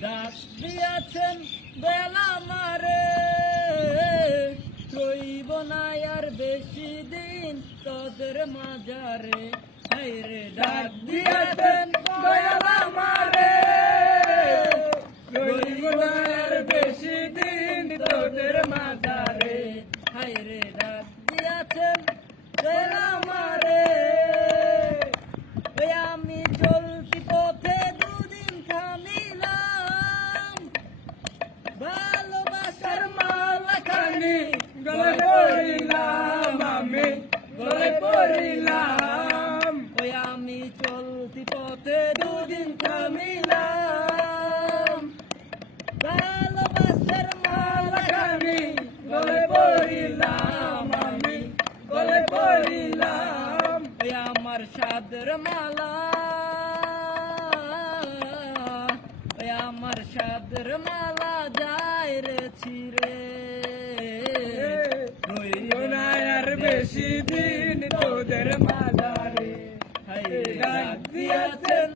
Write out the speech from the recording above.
ডাক দিয়াছেন বেলা মারে রইব না আর বেশি দিন তোদের মাঝারে হায়রে ডাক দিয়াছেন বেলা মারে রইব না আর বেশি দিন তোদের মাঝারে হায়রে ডাক দিয়াছেন বেলা মারে আমি চলতি পথে দুদিন থামিলাম ভালোবাসার মালাখানি গলে পড়িলাম আমি গলে পড়িলাম ওই আমি চলতি পথে দুদিন থামিলাম ভালোবাসার মালাখানি গলে পড়িলাম আমি গলে পড়িলাম ওই আমার সাদের মালা ওই আমার সাদের মালা যায় রে ছিড়ে রইল না আর বেশি দিন তোদের মাঝারে হায় ডাক দিয়াছেন